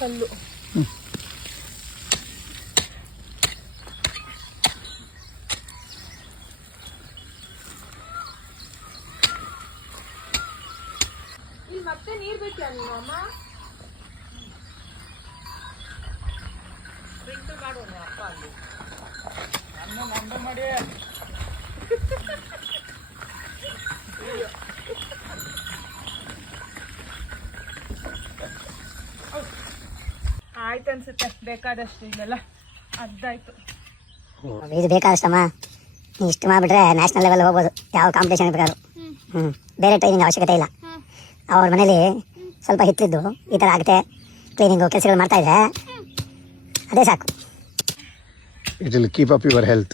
ಕಲ್ಲು. ಇಲ್ಲಿ ಮತ್ತೆ ನೀರ್ ಬೇಕಿಯಾ ನೀನು ಅಮ್ಮ? ಸ್ಪ್ರಿಂಕ್ಲರ್ ಮಾಡೋಣ ಅಪ್ಪ ಅಲ್ಲಿ. ನಂದು ಮಾಡಿ. ಆಯ್ತು ಅನ್ಸುತ್ತೆ, ಬೇಕಾದಷ್ಟು ಇಲ್ಲೆಲ್ಲ ಅರ್ಧಾಯ್ತು. ಇದು ಬೇಕಾದಷ್ಟಮ್ಮ, ನೀ ಇಷ್ಟು ಮಾಡಿಬಿಟ್ರೆ ನ್ಯಾಷನಲ್ ಲೆವೆಲ್ ಹೋಗ್ಬೋದು, ಯಾವ ಕಾಂಪಿಟೇಷನ್ ಬೇಕಾದ್ರು. ಬೇರೆ ಟ್ರೈನಿಂಗ್ ಅವಶ್ಯಕತೆ ಇಲ್ಲ. ಅವ್ರ ಮನೇಲಿ ಸ್ವಲ್ಪ ಹಿತ್ತಿದ್ದು ಈ ಥರ ಆಗುತ್ತೆ, ಕ್ಲೀನಿಂಗು ಕೆಲಸಗಳು ಮಾಡ್ತಾಯಿದ್ರೆ ಅದೇ ಸಾಕು. It will keep up your health.